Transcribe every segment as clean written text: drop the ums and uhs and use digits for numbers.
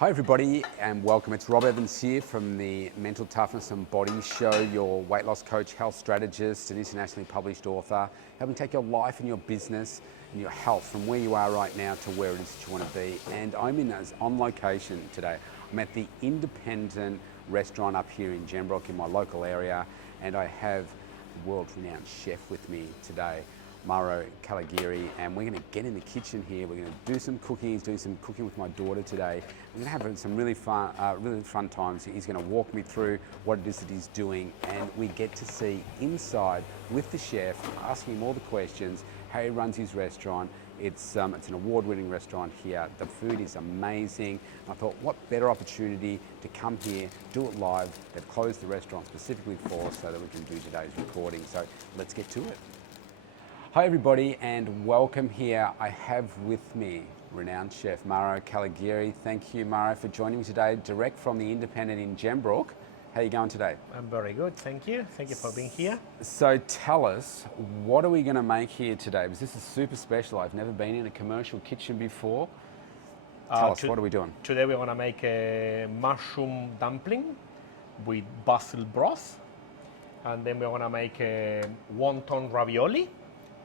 Hi everybody and welcome. It's Rob Evans here from the Mental Toughness and Body Show, your weight loss coach, health strategist, and internationally published author, helping take your life and your business and your health from where you are right now to where it is that you want to be. And I'm on location today. I'm at the independent restaurant up here in Gembrook in my local area, and I have the world-renowned chef with me today, Mauro Callegari, and we're going to get in the kitchen here. We're going to do some cooking. He's doing some cooking with my daughter today. We're going to have some really fun times. He's going to walk me through what it is that he's doing, and we get to see inside with the chef, asking him all the questions, how he runs his restaurant. It's an award-winning restaurant here. The food is amazing. I thought, what better opportunity to come here, do it live. They've closed the restaurant specifically for us so that we can do today's recording. So let's get to it. Hi everybody and welcome here. I have with me renowned chef Mauro Callegari. Thank you, Mauro, for joining me today, direct from the Independent in Gembrook. How are you going today? I'm very good, thank you. Thank you for being here. So tell us, what are we going to make here today? Because this is super special. I've never been in a commercial kitchen before. Tell us, what are we doing? Today we're going to make a mushroom dumpling with basil broth. And then we're going to make a wonton ravioli.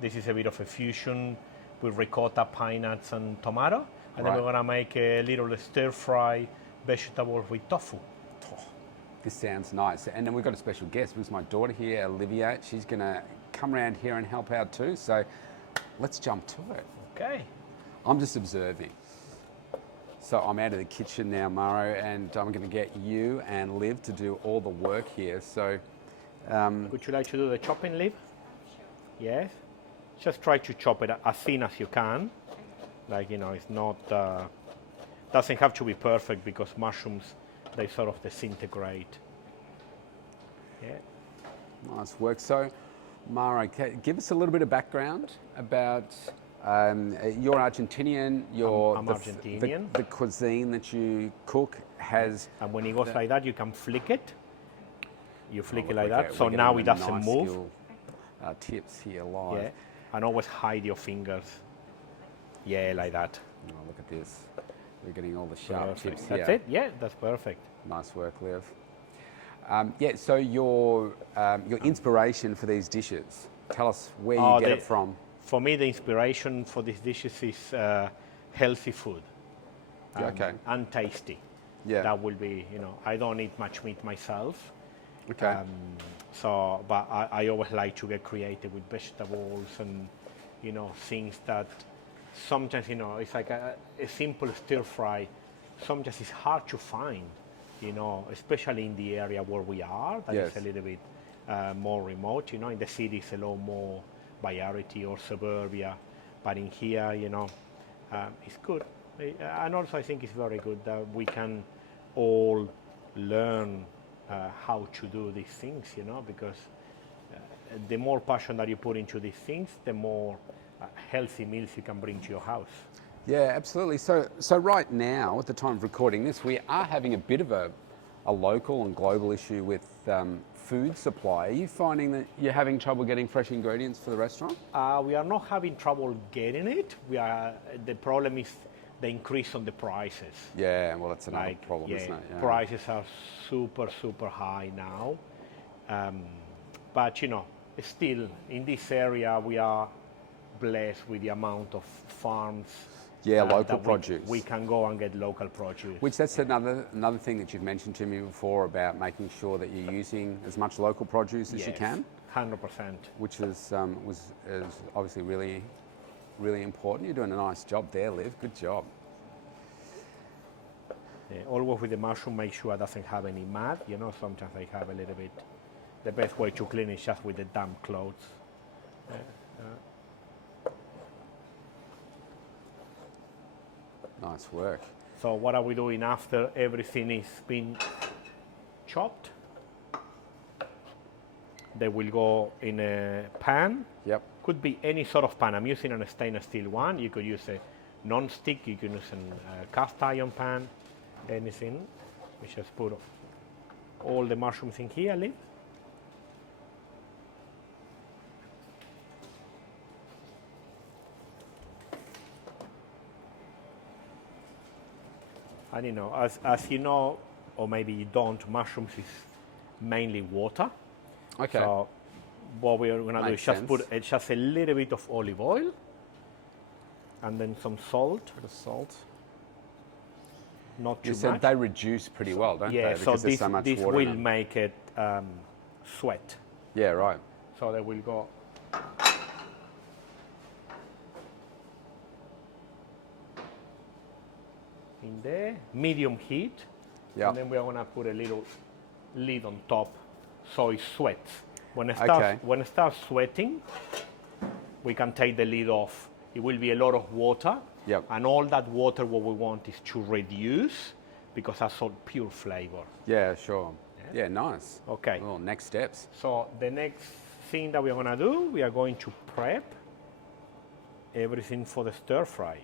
This is a bit of a fusion with ricotta, pine nuts, and tomato. And then we're going to make a little stir-fry vegetable with tofu. Oh, this sounds nice. And then we've got a special guest. With my daughter here, Olivia. She's going to come around here and help out too. So let's jump to it. Okay. I'm just observing. So I'm out of the kitchen now, Mauro, and I'm going to get you and Liv to do all the work here. So, would you like to do the chopping, Liv? Yes. Just try to chop it as thin as you can. Like, you know, it's not, doesn't have to be perfect because mushrooms, they sort of disintegrate. Yeah. Nice work. So, Mauro, give us a little bit of background about, you're Argentinian, I'm Argentinian. The cuisine that you cook has... And when it goes like that, you can flick it. You flick it like that, so now it doesn't move. Tips here live. Yeah. And always hide your fingers. Yeah, like that. Oh, look at this. We're getting all the sharp tips here. That's it? Yeah, that's perfect. Nice work, Liv. Yeah, so your inspiration for these dishes, tell us where you get it from. For me, the inspiration for these dishes is healthy food. Okay. And tasty. Yeah. That will be, you know, I don't eat much meat myself. Okay. But I always like to get creative with vegetables and, you know, things that sometimes, you know, it's like a simple stir fry. Sometimes it's hard to find, you know, especially in the area where we are. That is a little bit more remote, you know. In the city, it's a lot more variety or suburbia. But in here, you know, it's good. And also I think it's very good that we can all learn how to do these things, you know, because the more passion that you put into these things, the more healthy meals you can bring to your house. Yeah, absolutely. So right now, at the time of recording this, we are having a bit of a local and global issue with food supply. Are you finding that you're having trouble getting fresh ingredients for the restaurant? We are not having trouble getting it. The problem is the increase on the prices. Yeah, well, that's another problem, isn't it? Yeah. Prices are super, super high now. But, you know, still, in this area, we are blessed with the amount of farms. Yeah, local produce. We can go and get local produce. Which that's another thing that you've mentioned to me before about making sure that you're using as much local produce as you can. 100%. Which is obviously really, really important. You're doing a nice job there, Liv. Good job. Yeah, always with the mushroom, make sure it doesn't have any mud. You know, sometimes they have a little bit. The best way to clean is just with the damp clothes. Nice work. So what are we doing after everything is been chopped? They will go in a pan. Yep. Could be any sort of pan. I'm using a stainless steel one. You could use a non-stick. You can use a cast iron pan. Anything. We just put all the mushrooms in here, Liv. And as you know, or maybe you don't, mushrooms is mainly water. Okay. So what we're going to do is just put just a little bit of olive oil and then some salt. Bit of salt. Not too You much. said they reduce pretty well, don't yeah, they? so Because there's so much this water will in them. make it sweat. Yeah, right. So they will go. In there, medium heat. Yeah. And then we are going to put a little lid on top so it sweats. When it starts sweating, we can take the lid off. It will be a lot of water. Yep. And all that water, what we want is to reduce because that's all pure flavor. Yeah, sure. Yeah, nice. Okay. Well, next steps. So the next thing that we're going to do, we are going to prep everything for the stir fry.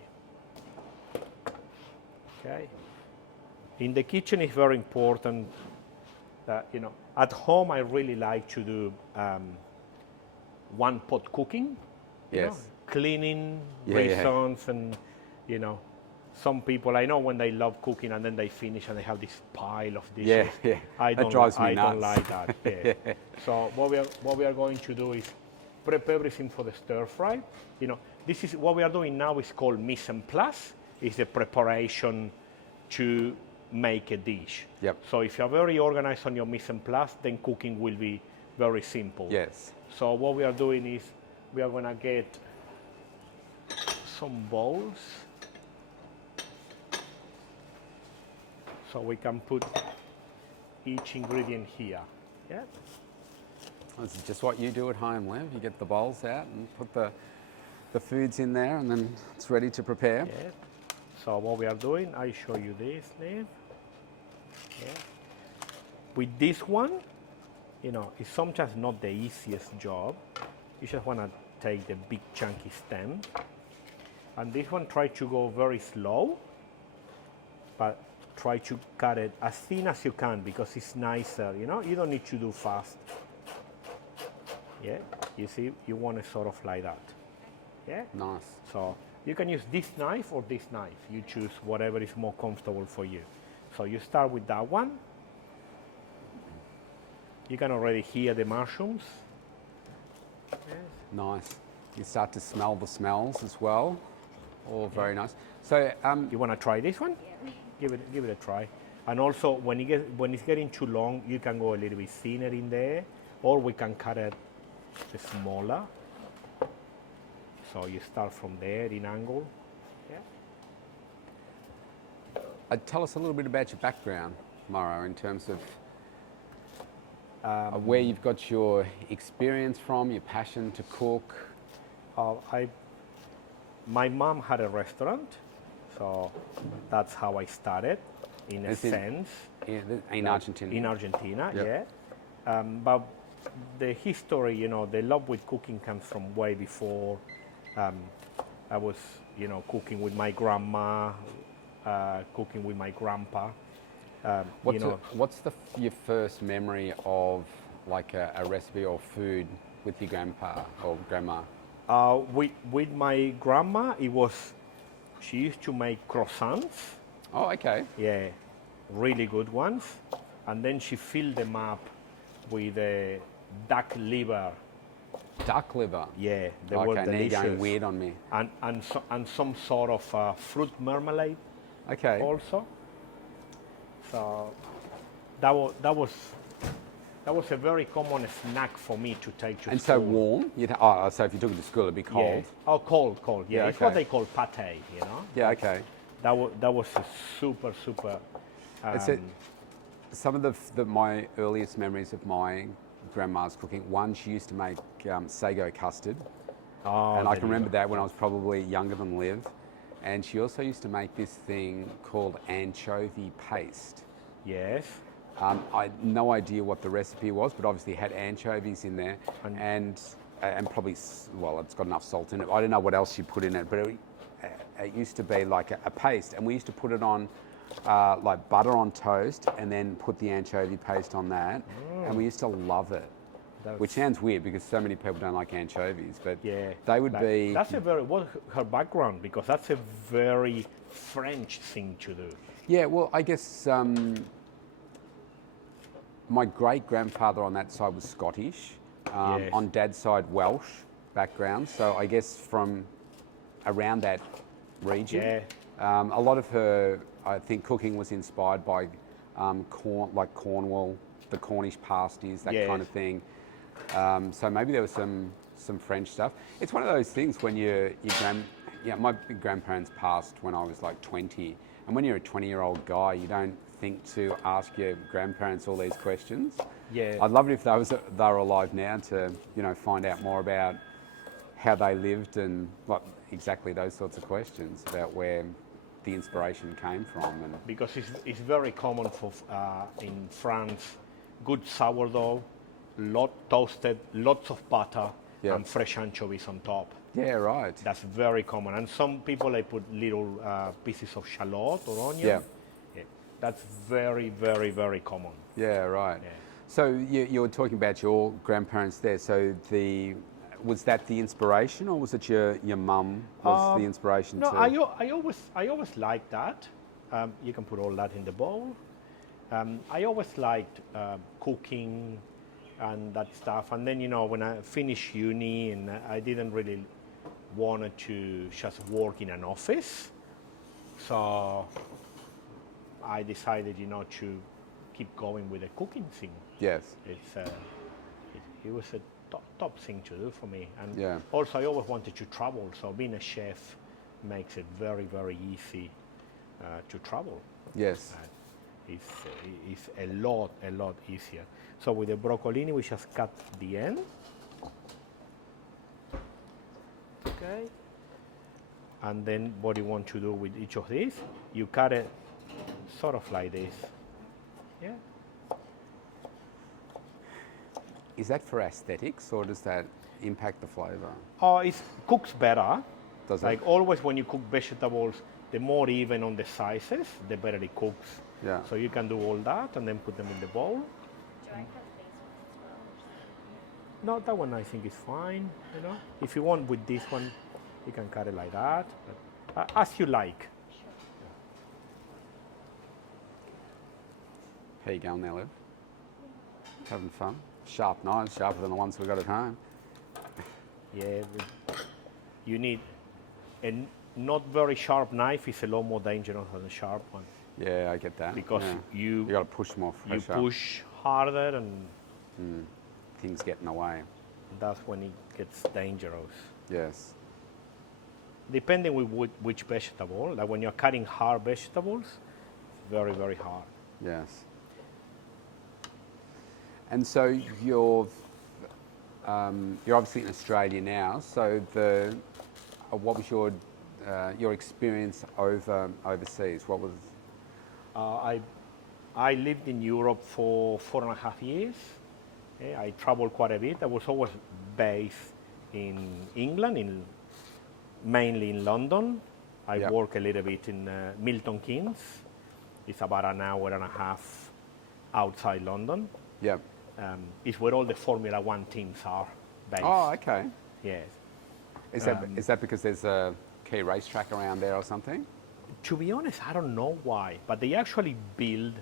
Okay. In the kitchen, it's very important that, at home, I really like to do one pot cooking. Yes. Cleaning, Yeah, reasons, and, some people I know when they love cooking and then they finish and they have this pile of dishes. Yeah. I That drives me nuts. don't like that. Yeah. So what we are going to do is prep everything for the stir fry. This is what we are doing now is called mise en place. Is the preparation to make a dish. Yep. So if you're very organized on your mise en place, then cooking will be very simple. Yes. So what we are doing is we are going to get some bowls. So we can put each ingredient here. Yeah. This is just what you do at home, Lev. You get the bowls out and put the foods in there, and then it's ready to prepare. Yeah. So what we are doing, I show you this, Liv. Yeah. With this one, it's sometimes not the easiest job. You just want to take the big chunky stem. And this one, try to go very slow, but try to cut it as thin as you can because it's nicer, you don't need to do fast. Yeah, you see, you want it sort of like that. Yeah? Nice. So you can use this knife or this knife. You choose whatever is more comfortable for you. So you start with that one. You can already hear the mushrooms. Yes. Nice. You start to smell the smells as well. All very nice. So, you want to try this one? Give it a try. And also, when it's getting too long, you can go a little bit thinner in there, or we can cut it smaller. So you start from there in angle. Yeah. Tell us a little bit about your background, Mauro, in terms of where you've got your experience from, your passion to cook. My mom had a restaurant, so that's how I started, in a sense. In Argentina? In Argentina, yep. Yeah. But the history, the love with cooking comes from way before. I was, cooking with my grandma, cooking with my grandpa. What's your first memory of like a recipe or food with your grandpa or grandma? With my grandma, she used to make croissants. Oh, okay. Yeah, really good ones. And then she filled them up with duck liver. Duck liver? Yeah, they were delicious. Okay, now you're going weird on me. And some sort of fruit marmalade. Okay. Also. So that was a very common snack for me to take to school. And so warm? So if you took it to school, it'd be cold? Yeah. Oh, cold. Yeah, it's what they call pate, Yeah, okay. That was a super. Some of my earliest memories of my grandma's cooking, one, she used to make sago custard. Oh, and I can remember that when I was probably younger than Liv. And she also used to make this thing called anchovy paste. Yes. I had no idea what the recipe was, but obviously it had anchovies in there, and probably, well, it's got enough salt in it. I don't know what else she put in it, but it used to be like a paste, and we used to put it on like butter on toast, and then put the anchovy paste on that, and we used to love it. Which sounds weird because so many people don't like anchovies, but yeah, they would be. That's what's her background, because that's a very French thing to do. Yeah, well, I guess my great-grandfather on that side was Scottish. Yes. On dad's side, Welsh background. So I guess from around that region. Yeah. A lot of her, I think, cooking was inspired by Cornwall, the Cornish pasties, that Yes. kind of thing. So maybe there was some French stuff. It's one of those things when my grandparents passed when I was like 20, and when you're a 20-year-old guy, you don't think to ask your grandparents all these questions. Yeah. I'd love it if they were alive now to find out more about how they lived and exactly those sorts of questions about where the inspiration came from. And Because it's very common for in France, good sourdough, toasted, lots of butter, Yeah. and fresh anchovies on top. yeah, right. That's very common. And some people, they put little pieces of shallot or onion. Yeah. Yeah. That's very, very, very common. Yeah, right. Yeah. So you were talking about your grandparents there. So was that the inspiration, or was it your mum was the inspiration? No, to... I always liked that. You can put all that in the bowl. I always liked cooking and that stuff. And then, when I finished uni and I didn't really want to just work in an office, so I decided, to keep going with the cooking thing. Yes. It was a top thing to do for me. And Yeah. also I always wanted to travel, so being a chef makes it very, very easy to travel. Yes. It's a lot easier. So with the broccolini, we just cut the end. Okay. And then what you want to do with each of these, you cut it sort of like this. Yeah. Is that for aesthetics, or does that impact the flavour? It cooks better. Does Like it? always when you cook vegetables, the more even on the sizes, the better it cooks. Yeah. So you can do all that and then put them in the bowl. Do I cut these ones as No, that one I think is fine, If you want with this one, you can cut it like that, but as you like. How you going there, Liv? Having fun? Sharp knives, sharper than the ones we got at home. Yeah, you need a not very sharp knife. Is a lot more dangerous than a sharp one Yeah, I get that. because yeah. you got to push more you pressure. push harder, and Things get in the way. that's when it gets dangerous. Yes. Depending with which vegetable, like when you're cutting hard vegetables, it's very, very hard. Yes. And so you're obviously in Australia now. So what was your experience overseas? What was? I lived in Europe for 4.5 years. Yeah, I traveled quite a bit. I was always based in England, mainly in London. I Yeah. work a little bit in Milton Keynes. It's about an hour and a half outside London. Yeah. It's where all the Formula One teams are based. Oh, okay. Yes. Is that because there's a key racetrack around there or something? To be honest, I don't know why, but they actually build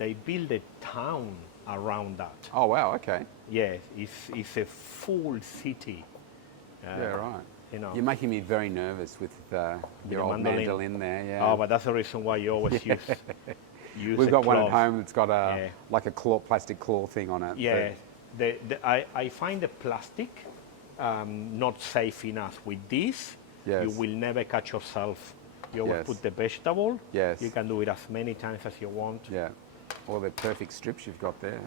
a town around that. Oh, wow. Okay. Yes, it's a full city. Yeah, right. You're making me very nervous with your the old mandolin. mandolin there. Yeah. Oh, but that's the reason why you always use We've a got one at cloth. home that's got Yeah. like a plastic claw thing on it. Yeah, I find the plastic not safe enough. With this, Yes. you will never catch yourself. You always Yes. put the vegetable. Yes. You can do it as many times as you want. Yeah. All the perfect strips you've got there.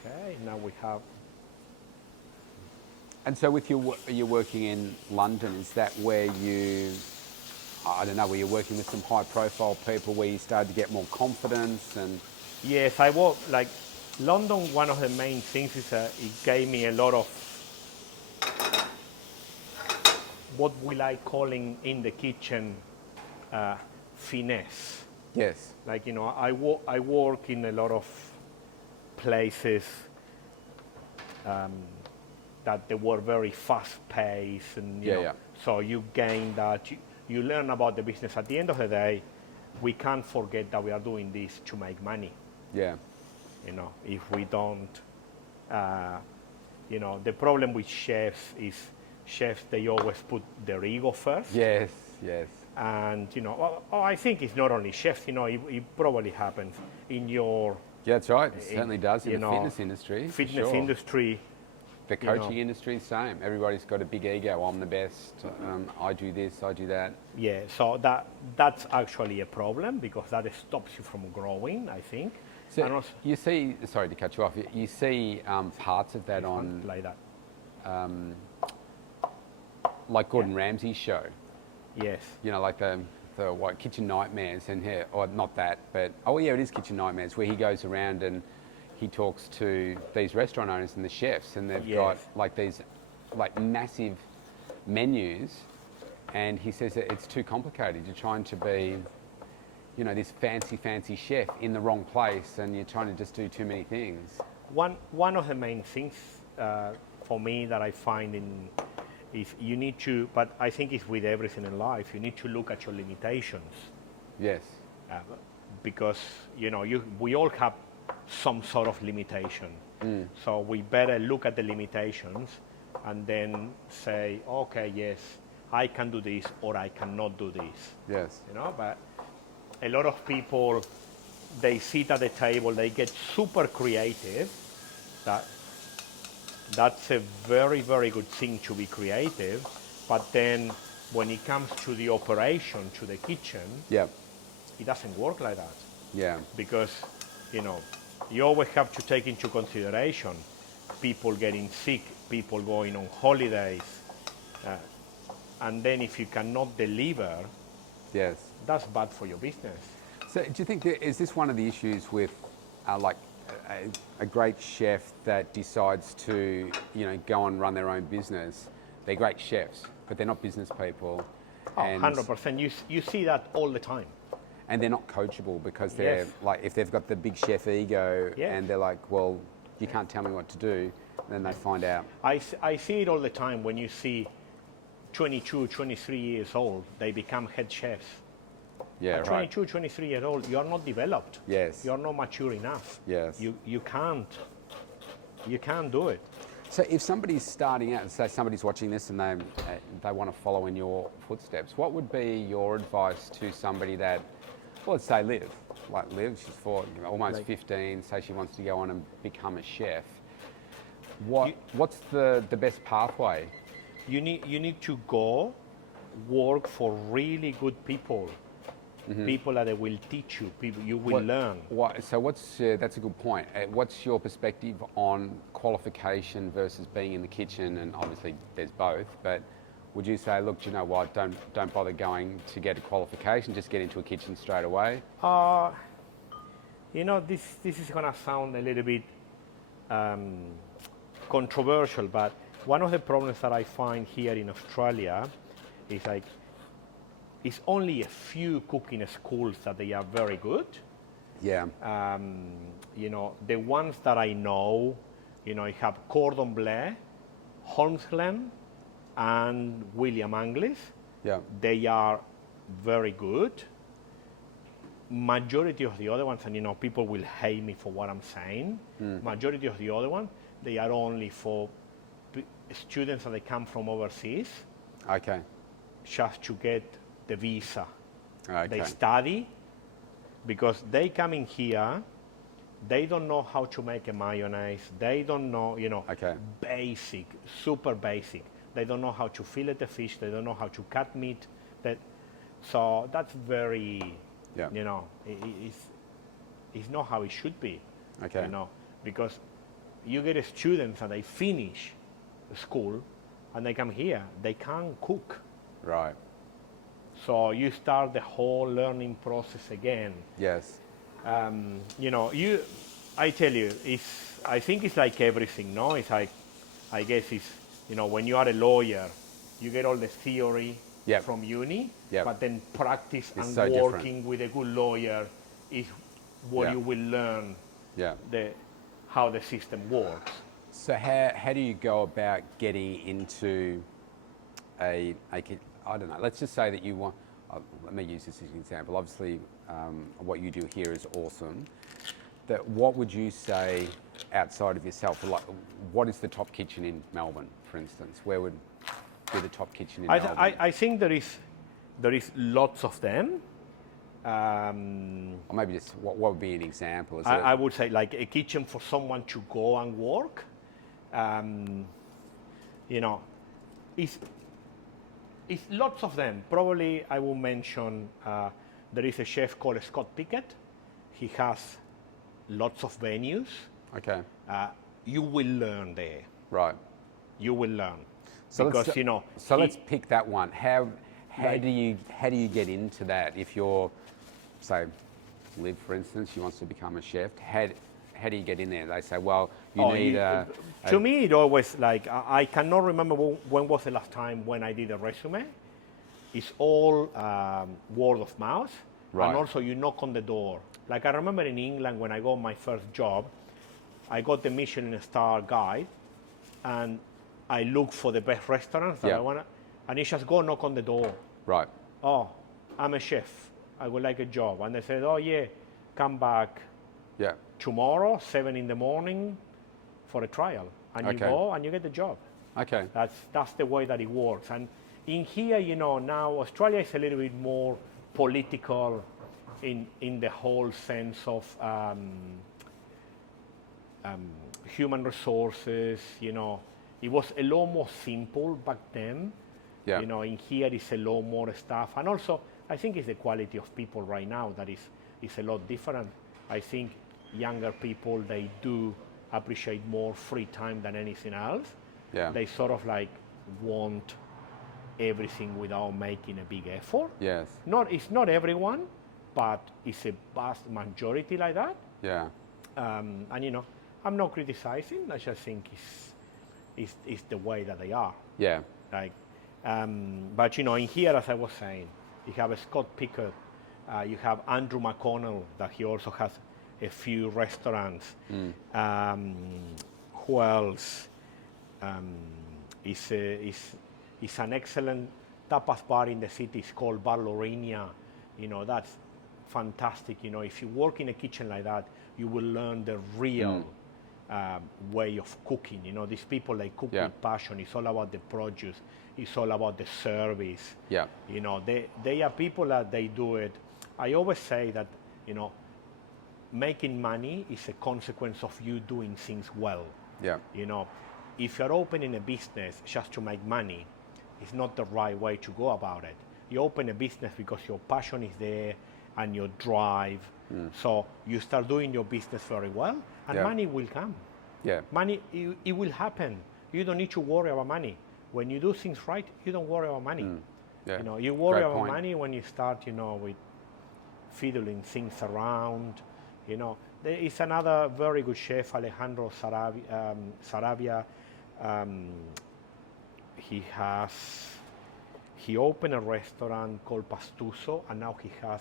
Okay, now we have. And so with you're working in London, is that where were you working with some high profile people where you started to get more confidence and? Yes, I work like London. One of the main things is it gave me a lot of what we like calling in the kitchen finesse. Yes. Like I work in a lot of places that they were very fast-paced, and Yeah, yeah. so you gain that. You learn about the business. At the end of the day, we can't forget that we are doing this to make money. Yeah. If we don't, the problem with chefs is chefs, they always put their ego first. Yes, yes. And, I think it's not only chefs, it probably happens in your... Yeah, that's right. It certainly does in the know, fitness industry. for Fitness sure. industry. The coaching industry, same. Everybody's got a big ego. I'm the best. I do this, I do that. Yeah, so that's actually a problem because that stops you from growing, I think. So And also, you see, sorry to cut you off, you see parts of that on, like that. like Gordon Ramsay's show. Yes. Like the what, Kitchen Nightmares, and here, or not that, but, oh yeah, it is Kitchen Nightmares, where he goes around and he talks to these restaurant owners and the chefs, and they've got like these like massive menus, and he says that it's too complicated. You're trying to be, this fancy chef in the wrong place, and you're trying to just do too many things. One of the main things for me that I find is you need to, but I think it's with everything in life, you need to look at your limitations. Yes. Because, we all have some sort of limitation. So we better look at the limitations and then say, okay, yes, I can do this or I cannot do this. Yes. But a lot of people, they sit at the table, they get super creative. That's a very, very good thing to be creative. But then when it comes to the operation, to the kitchen, Yeah. it doesn't work like that. Yeah. Because, you always have to take into consideration people getting sick, people going on holidays. And then if you cannot deliver, Yes. that's bad for your business. So do you think is this one of the issues with like a great chef that decides to go and run their own business? They're great chefs, but they're not business people. Oh, 100%. You see that all the time. And they're not coachable because they're like, if they've got the big chef ego and they're like, well, you can't tell me what to do, then they find out. I see it all the time when you see 22, 23 years old, they become head chefs. Yeah, At right. 22, 23 years old, you are not developed. Yes. You are not mature enough. Yes. You can't do it. So if somebody's starting out, say somebody's watching this and they want to follow in your footsteps, what would be your advice to somebody that, well, let's say Liv, she's almost 15, say she wants to go on and become a chef. What's the best pathway? You need to go work for really good people. People that will teach you, people you will learn. So that's a good point. What's your perspective on qualification versus being in the kitchen? And obviously there's both, but would you say, look, do you know what, don't bother going to get a qualification, just get into a kitchen straight away? This is gonna sound a little bit controversial, but one of the problems that I find here in Australia is like, it's only a few cooking schools that they are very good. Yeah. The ones that I know, I have Cordon Bleu, Holmesglen, and William Anglis. Yeah. They are very good. Majority of the other ones, and people will hate me for what I'm saying. Majority of the other ones, they are only for students that they come from overseas. Okay. Just to get the visa. Okay. They study because they come in here, they don't know how to make a mayonnaise, they don't know, basic, super basic. They don't know how to fillet a fish, they don't know how to cut meat. So that's very, it's not how it should be. Okay. Because you get students and they finish school and they come here, they can't cook. Right. So you start the whole learning process again. Yes. I tell you, I think it's like everything, no? It's like, I guess it's, when you are a lawyer, you get all the theory from uni, but then practice it's and so working different. with a good lawyer is what you will learn how the system works. So how do you go about getting into I don't know, let's just say that you want, let me use this as an example. Obviously, what you do here is awesome. That what would you say outside of yourself? Like, what is the top kitchen in Melbourne, for instance? Where would be the top kitchen in Melbourne? I think there is lots of them. Or maybe just what would be an example? Is I would say like a kitchen for someone to go and work. You know, it's lots of them. Probably I will mention there is a chef called Scott Pickett. He has lots of venues. Okay. You will learn there. Right. You will learn. So because let's, you know. So let's pick that one. How do you get into that? If you're, say, Liv, for instance, she wants to become a chef. How do you get in there? They say, well, you need to me, it always like I cannot remember when was the last time when I did a resume. It's all word of mouth, Right. and also you knock on the door. Like I remember in England when I got my first job, I got the Michelin star guide, and I looked for the best restaurants that I wanna, and you just go knock on the door. Right. Oh, I'm a chef. I would like a job, and they said, oh yeah, come back. Yeah. Tomorrow, 7 in the morning, for a trial, and you go and you get the job. Okay. That's the way that it works. And in here, you know, now Australia is a little bit more political in the whole sense of human resources. You know, it was a lot more simple back then. Yeah. You know, in here it's a lot more stuff, and also I think it's the quality of people right now that is a lot different. I think younger people, they do appreciate more free time than anything else. Yeah. They sort of like want everything without making a big effort. Yes. It's not everyone, but it's a vast majority like that. Yeah. And you know, I'm not criticizing. I just think it's the way that they are. Yeah. Like, but you know, in here, as I was saying, you have a Scott Pickett, you have Andrew McConnell, that he also has a few restaurants. Who else? Is an excellent tapas bar in the city. It's called Bar Lorinia. You know, that's fantastic. You know, if you work in a kitchen like that, you will learn the real way of cooking. You know, these people, they cook with passion. It's all about the produce. It's all about the service. Yeah. You know, they are people that they do it. I always say that, you know, making money is a consequence of you doing things well. Yeah. You know, if you're opening a business just to make money, it's not the right way to go about it. You open a business because your passion is there and your drive. So you start doing your business very well, and money will come. Yeah. Money, it will happen. You don't need to worry about money. When you do things right, you don't worry about money. Yeah. You know, you worry Great about point. money when you start, you know, with fiddling things around. You know, there is another very good chef, Alejandro Saravia. He opened a restaurant called Pastuso, and now he has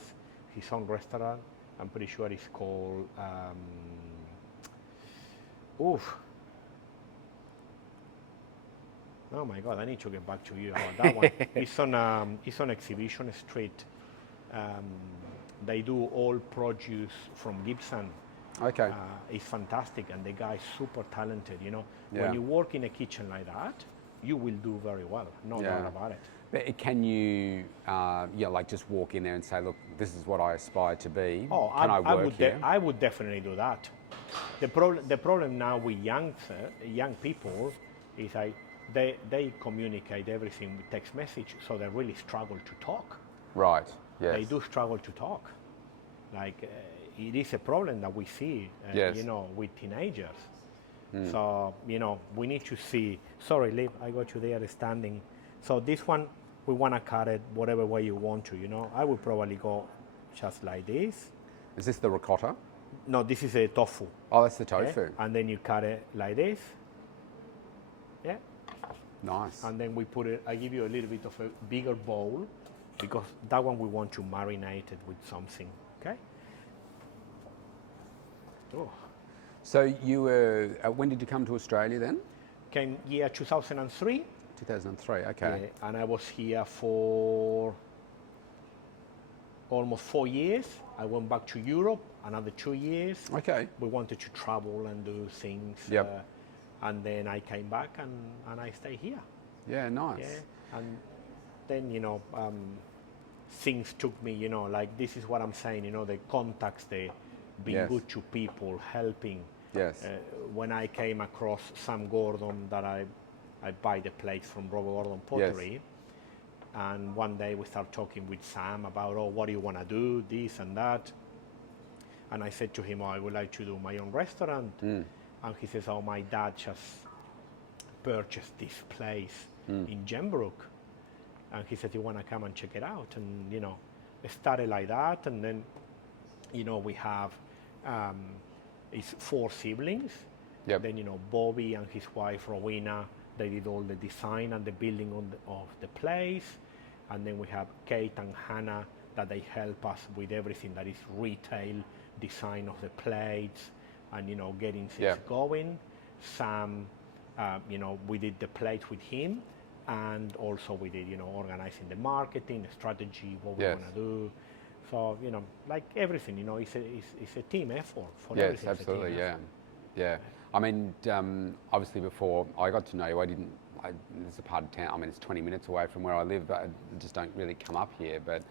his own restaurant. I'm pretty sure it's called. Oh my God! I need to get back to you about that one. It's on Exhibition Street. They do all produce from Gibson. Okay. It's fantastic, and the guy is super talented. You know, Yeah. when you work in a kitchen like that, you will do very well. No doubt about it. But can you, like just walk in there and say, look, this is what I aspire to be. Oh, Can I work here? I would definitely do that. The problem now with young people is they communicate everything with text message, so they really struggle to talk. Right. Yes. They do struggle to talk. Like it is a problem that we see, you know, with teenagers. So you know, we need to see. Sorry, Liv, I got you there standing. So this one, we want to cut it whatever way you want to. You know, I would probably go just like this. Is this the ricotta? No, this is a tofu. Oh, that's the tofu. And then you cut it like this. Yeah. Nice. And then we put it. I give you a little bit of a bigger bowl, because that one we want to marinate it with something. Okay. Oh. So you were, when did you come to Australia then? Came year 2003. 2003, okay. Yeah, and I was here for almost 4 years. I went back to Europe another 2 years. Okay. We wanted to travel and do things. Yep. And then I came back and I stay here. Yeah, nice. Yeah. And then, things took me, like this is what I'm saying, the contacts, the being Yes. good to people, helping. Yes. When I came across Sam Gordon, that I buy the plates from Robert Gordon Pottery. Yes. And one day we start talking with Sam about, what do you want to do, this and that. And I said to him, I would like to do my own restaurant. And he says, my dad just purchased this place in Gembrook. And he said, you want to come and check it out? And, it started like that. And then, we have his 4 siblings. Yep. Then, Bobby and his wife, Rowena, they did all the design and the building of the place. And then we have Kate and Hannah that they help us with everything that is retail, design of the plates, and, getting things going. Sam, we did the plates with him. And also we did, organizing the marketing, the strategy, what we want to do. So, like everything, it's a team effort for everything. Yes, absolutely, yeah. I mean, obviously before I got to know you, it's a part of town, I mean, it's 20 minutes away from where I live, but I just don't really come up here. But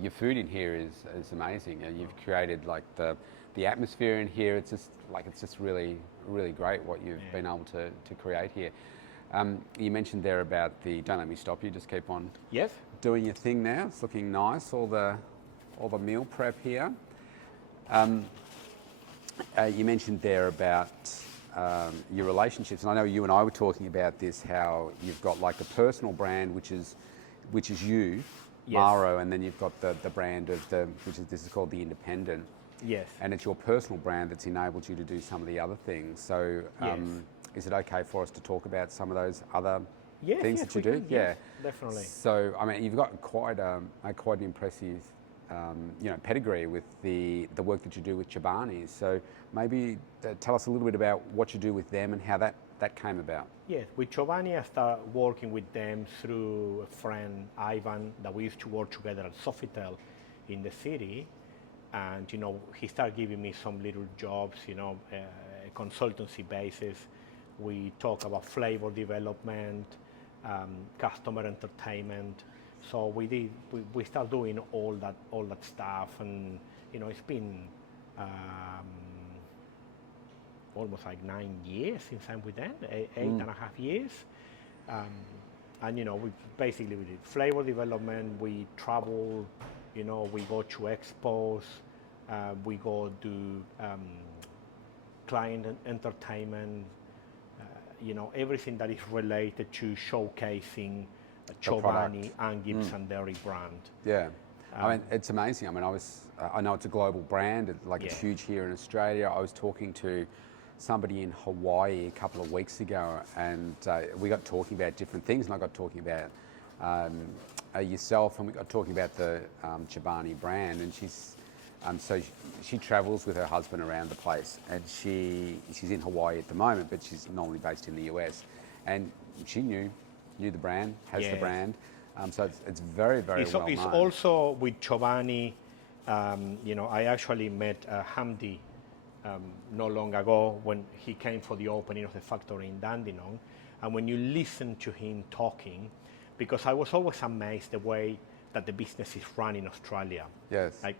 your food in here is amazing. You've created like the atmosphere in here. It's just really, really great what you've been able to create here. You mentioned there about don't let me stop you, just keep on doing your thing now. It's looking nice, all the meal prep here. You mentioned there about your relationships, and I know you and I were talking about this, how you've got like a personal brand, which is you, Mauro, and then you've got the brand of this is called the Independent. Yes. And it's your personal brand that's enabled you to do some of the other things. So is it okay for us to talk about some of those other things that you do? Yes, definitely. So, I mean, you've got quite an impressive, pedigree with the work that you do with Chobani. So maybe tell us a little bit about what you do with them and how that came about. Yes, with Chobani, I started working with them through a friend, Ivan, that we used to work together at Sofitel in the city. And, he started giving me some little jobs, a consultancy basis. We talk about flavor development, customer entertainment. So we start doing all that stuff, and it's been almost like 9 years since I'm with them, 8.5 years. And we basically did flavor development. We travel, we go to expos, we go do client entertainment. Everything that is related to showcasing Chobani and Gibson Dairy brand. Yeah, I mean, it's amazing. I mean, I know it's a global brand, it's huge here in Australia. I was talking to somebody in Hawaii a couple of weeks ago, and we got talking about different things, and I got talking about yourself, and we got talking about the Chobani brand, and she travels with her husband around the place, and she's in Hawaii at the moment, but she's normally based in the US, and she knew the brand, has the brand, so it's very, very well known. It's also with Chobani. I actually met Hamdi not long ago when he came for the opening of the factory in Dandenong, and when you listen to him talking, because I was always amazed the way that the business is run in Australia. Yes. Like,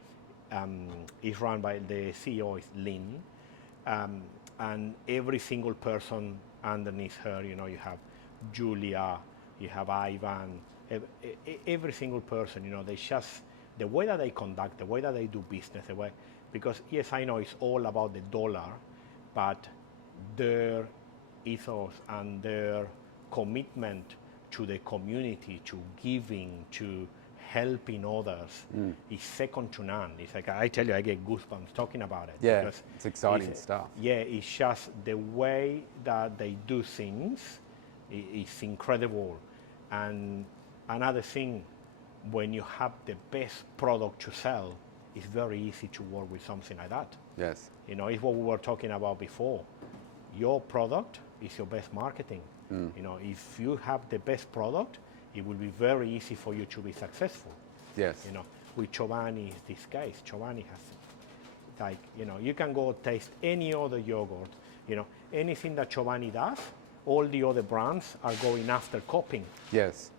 it's run by the CEO is Lynn, and every single person underneath her, you have Julia, you have Ivan, every single person, they just, the way that they conduct, the way that they do business, because yes, I know it's all about the dollar, but their ethos and their commitment to the community, to giving, to helping others is second to none. It's like, I tell you, I get goosebumps talking about it. Yeah, it's exciting stuff. Yeah, it's just the way that they do things is incredible. And another thing, when you have the best product to sell, it's very easy to work with something like that. Yes. You know, it's what we were talking about before. Your product is your best marketing. You know, if you have the best product, it will be very easy for you to be successful. Yes. You know, with Chobani is this case. Chobani has, like, you know, you can go taste any other yogurt. You know, anything that Chobani does, all the other brands are going after copying. Yes.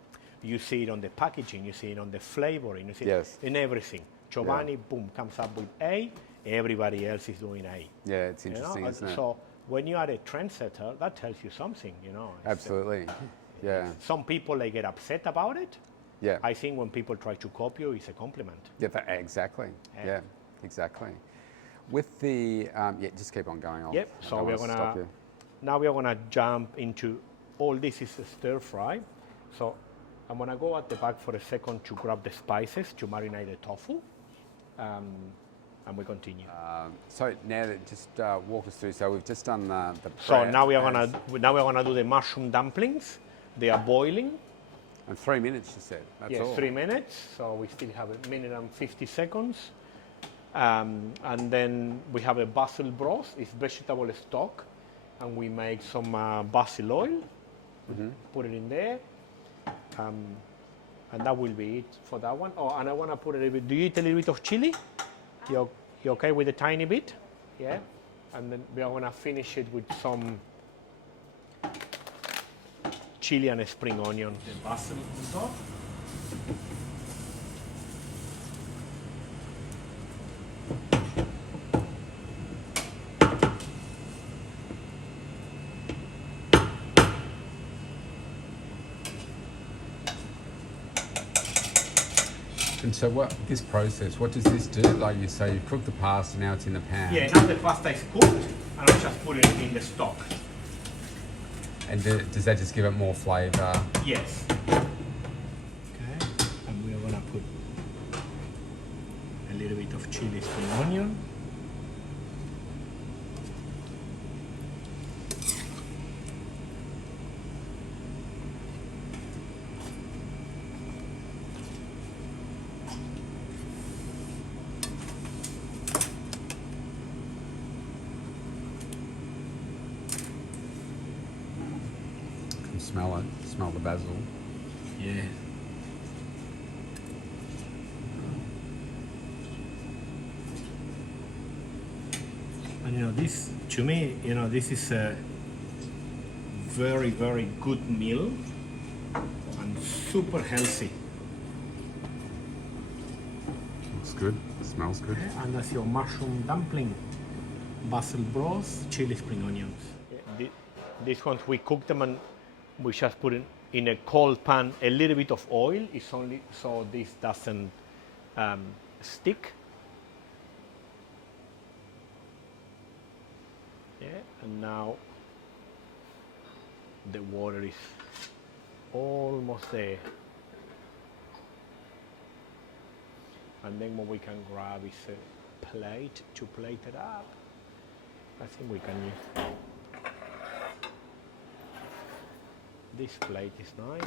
You see it on the packaging, you see it on the flavoring, you see Yes. it in everything. Chobani, boom, comes up with A, everybody else is doing A. Yeah, it's You know? interesting, isn't it? So when you are a trendsetter, that tells you something, you know. Absolutely. Yeah. Some people, they get upset about it. Yeah. I think when people try to copy you, it's a compliment. Yeah, exactly. Yeah, exactly. With the, yeah, just keep on going. Yep, so we're gonna, now we're gonna jump into, all this is a stir fry. So I'm gonna go at the back for a second to grab the spices to marinate the tofu. And we continue. So now that just walk us through. So we've just done the So prep now we're gonna do the mushroom dumplings. They are boiling. And 3 minutes, you said. That's Yes, all. 3 minutes. So we still have 1 minute and 50 seconds. And then we have a basil broth. It's vegetable stock, and we make some basil oil. Put it in there. And that will be it for that one. Oh, and I want to put a little bit. Do you eat a little bit of chili? You okay with a tiny bit? Yeah. And then we are going to finish it with some chili and spring onion. The basil on top. And so this process, what does this do? Like you say, you've cooked the pasta, now it's in the pan. Yeah, now the pasta is cooked, and I'll just put it in the stock. And does that just give it more flavour? Yes. Okay, and we're gonna put a little bit of chili spring onion. Smell it. Smell the basil. Yeah. And you know, this, to me, you know, this is a very, very good meal and super healthy. Looks good. Smells good. And that's your mushroom dumpling, basil broth, chili spring onions. These ones, we cook them and we just put in a cold pan a little bit of oil. It's only so this doesn't stick. Yeah, and now the water is almost there. And then what we can grab is a plate to plate it up. I think we can use. This plate is nice.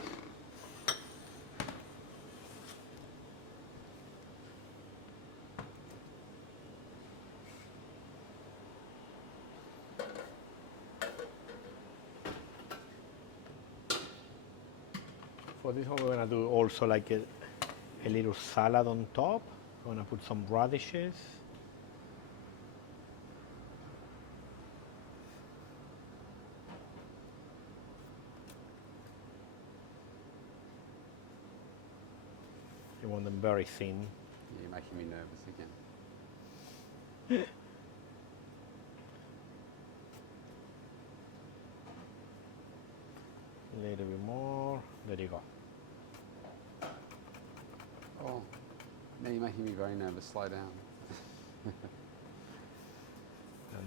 For this one, we're gonna do also like a little salad on top. We're gonna put some radishes. You want them very thin. You're making me nervous again. A little bit more. There you go. Oh, now you're making me very nervous. Slow down. And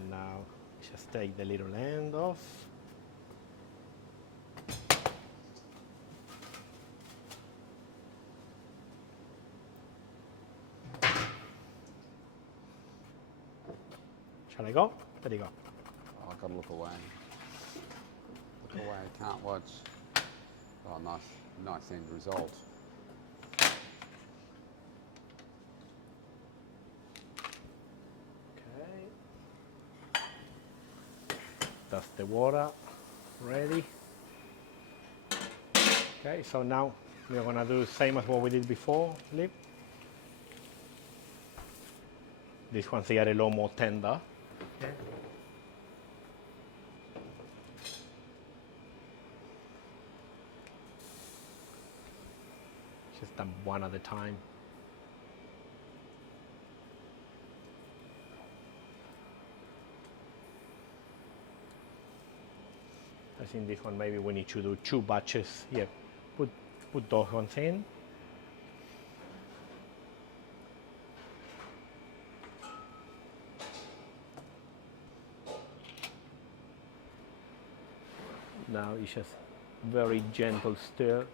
now just take the little end off. Shall I go? There you go. Oh, I've got to look away. Look away. I can't watch. Oh, nice end result. That's the water ready. Okay, so now we're gonna do the same as what we did before, Liv. This one's a little more tender. Okay. Just done one at a time. I think this one maybe we need to do 2 batches. Yeah, put those ones in. Now it's just very gentle stir.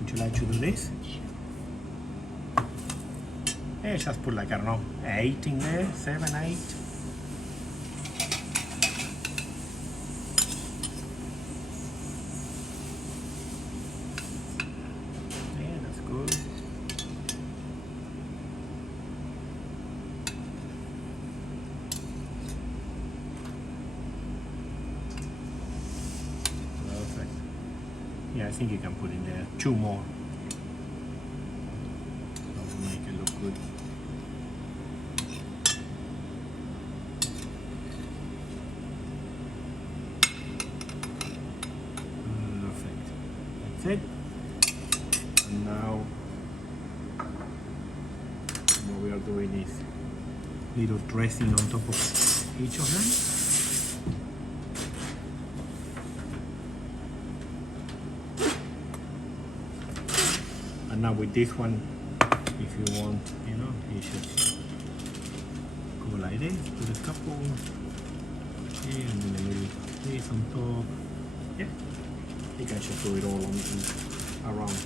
Would you like to do this? Yeah, just put like, I don't know, 8 in there, 7, 8. Yeah, that's good. Perfect. Yeah, I think you can put in there 2 more. That will make it look good. It. And now what we are doing is little dressing on top of each of them. And now with this one, if you want, you know, you just go like this, put a couple here and then a little this on top. Yeah. You can just do it all around.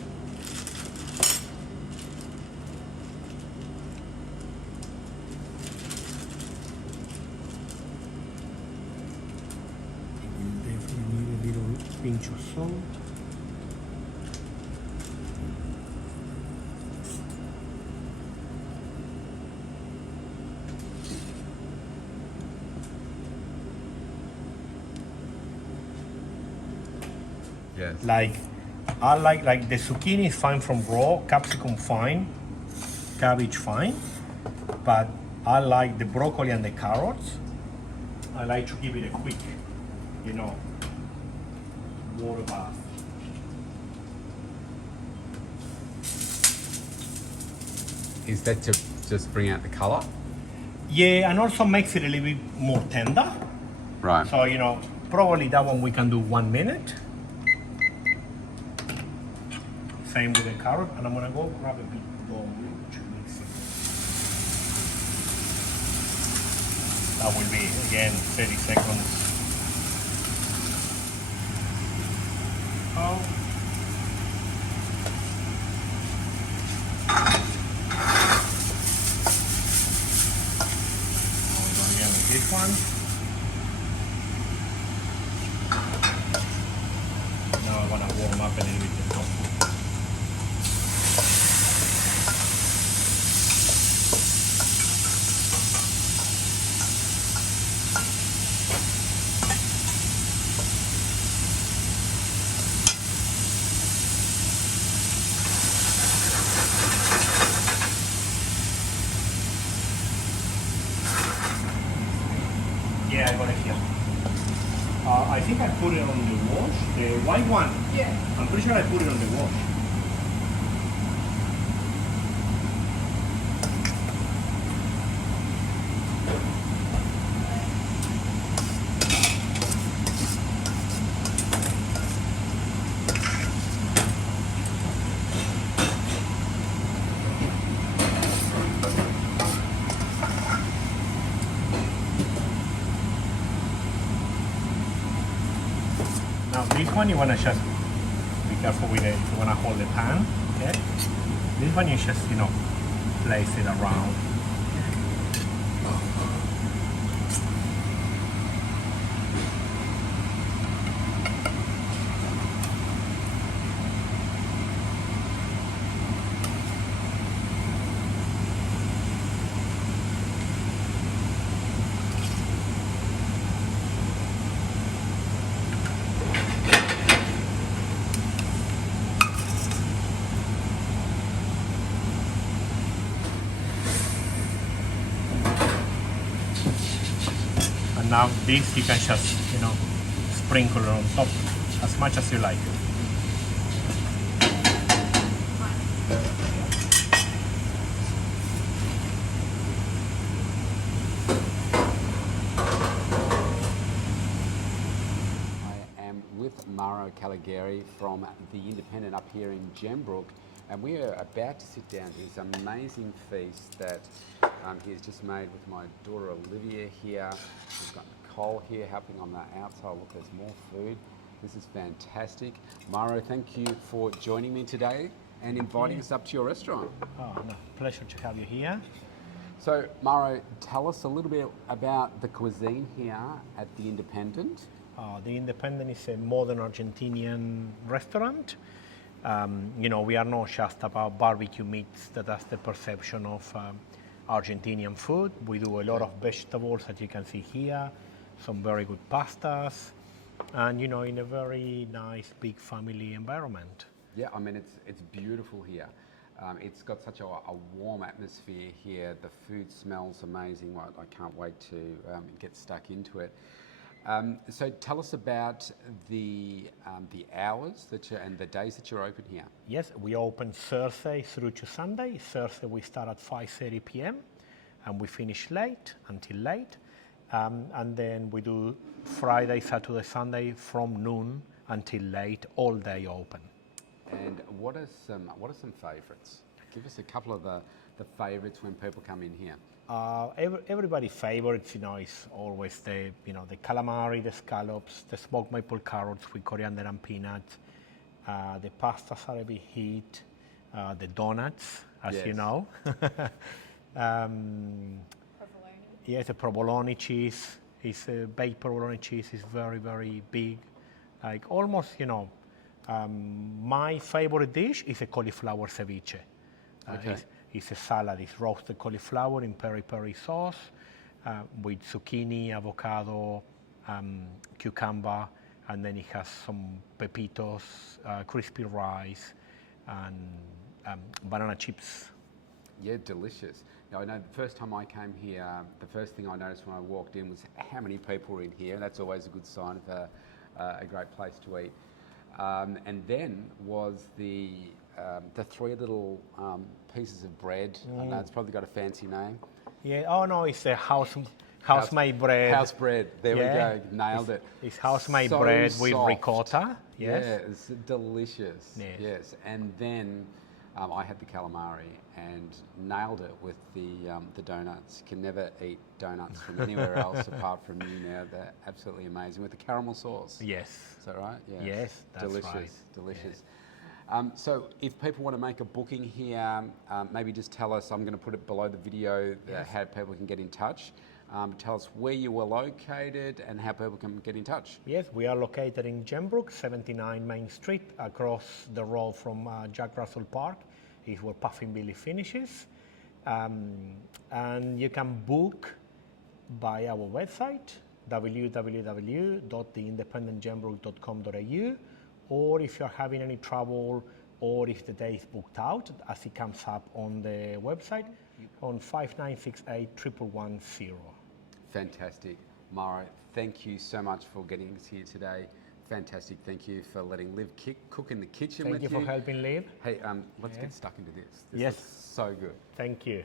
You definitely need a little pinch of salt. Yes. Like, I like the zucchini is fine from raw, capsicum fine, cabbage fine, but I like the broccoli and the carrots. I like to give it a quick, you know, water bath. Is that to just bring out the color? Yeah, and also makes it a little bit more tender. Right. So, you know, probably that one we can do 1 minute. Same with the carrot, and I'm gonna go grab a big bowl to mix it. That will be, again, 30 seconds. Oh. Now we're going again with this one. Now I wanna warm up a little bit the top. Yeah, I got it here. I think I put it on the wash, the white one. Yeah. I'm pretty sure I put it on the wash. Now this one you wanna just be careful with it if you wanna hold the pan, okay? This one you just, you know, place it around. now this you can just, sprinkle on top as much as you like. With Mauro Callegari from The Independent up here in Gembrook, and we are about to sit down to this amazing feast that he has just made with my daughter Olivia here. We've got Nicole here helping on the outside. Look, there's more food. This is fantastic. Mauro, thank you for joining me today and inviting us up to your restaurant. Oh, no, pleasure to have you here. So, Mauro, tell us a little bit about the cuisine here at The Independent. The Independent is a modern Argentinian restaurant. We are not just about barbecue meats, that's the perception of Argentinian food. We do a lot of vegetables, as you can see here, some very good pastas, and in a very nice big family environment. Yeah, I mean, it's beautiful here. It's got such a warm atmosphere here. The food smells amazing. I can't wait to get stuck into it. So tell us about the hours and the days that you're open here. Yes, we open Thursday through to Sunday. Thursday we start at 5:30 p.m. and we finish until late. And then we do Friday, Saturday, Sunday from noon until late, all day open. And what are some favourites? Give us a couple of the favourites when people come in here. Everybody's favorites, is always the calamari, the scallops, the smoked maple carrots with coriander and peanuts. The pastas are a big hit. The donuts, as yes. you know. Provolone. Yes, the provolone cheese baked provolone cheese is very, very big. Like almost, my favorite dish is a cauliflower ceviche. Okay. It's a salad. It's roasted cauliflower in peri-peri sauce with zucchini, avocado, cucumber, and then it has some pepitos, crispy rice, and banana chips. Yeah, delicious. Now, I know the first time I came here, the first thing I noticed when I walked in was how many people were in here. That's always a good sign of a great place to eat. And then was the three little pieces of bread. I know it's probably got a fancy name. Yeah. Oh no, it's a house-made bread. House bread. There we go. Nailed it. It's house-made So bread with soft. ricotta. Yes. Yeah, it's delicious. Yes. Yes. And then I had the calamari and nailed it with the donuts. Can never eat donuts from anywhere else apart from you now. They're absolutely amazing with the caramel sauce. Yes. Is that right? Yes, that's delicious, right. Delicious. So if people want to make a booking here, maybe just tell us, I'm going to put it below the video, how people can get in touch. Tell us where you were located and how people can get in touch. Yes, we are located in Gembrook, 79 Main Street, across the road from Jack Russell Park. Is where Puffin Billy finishes. And you can book by our website, www.theindependentgembrook.com.au, or if you're having any trouble or if the day is booked out, as it comes up on the website, on 5968 11110. Fantastic. Mauro, thank you so much for getting us here today. Fantastic. Thank you for letting Liv cook in the kitchen with you. Thank you for helping Liv. Hey, let's get stuck into this. This Yes. is so good. Thank you.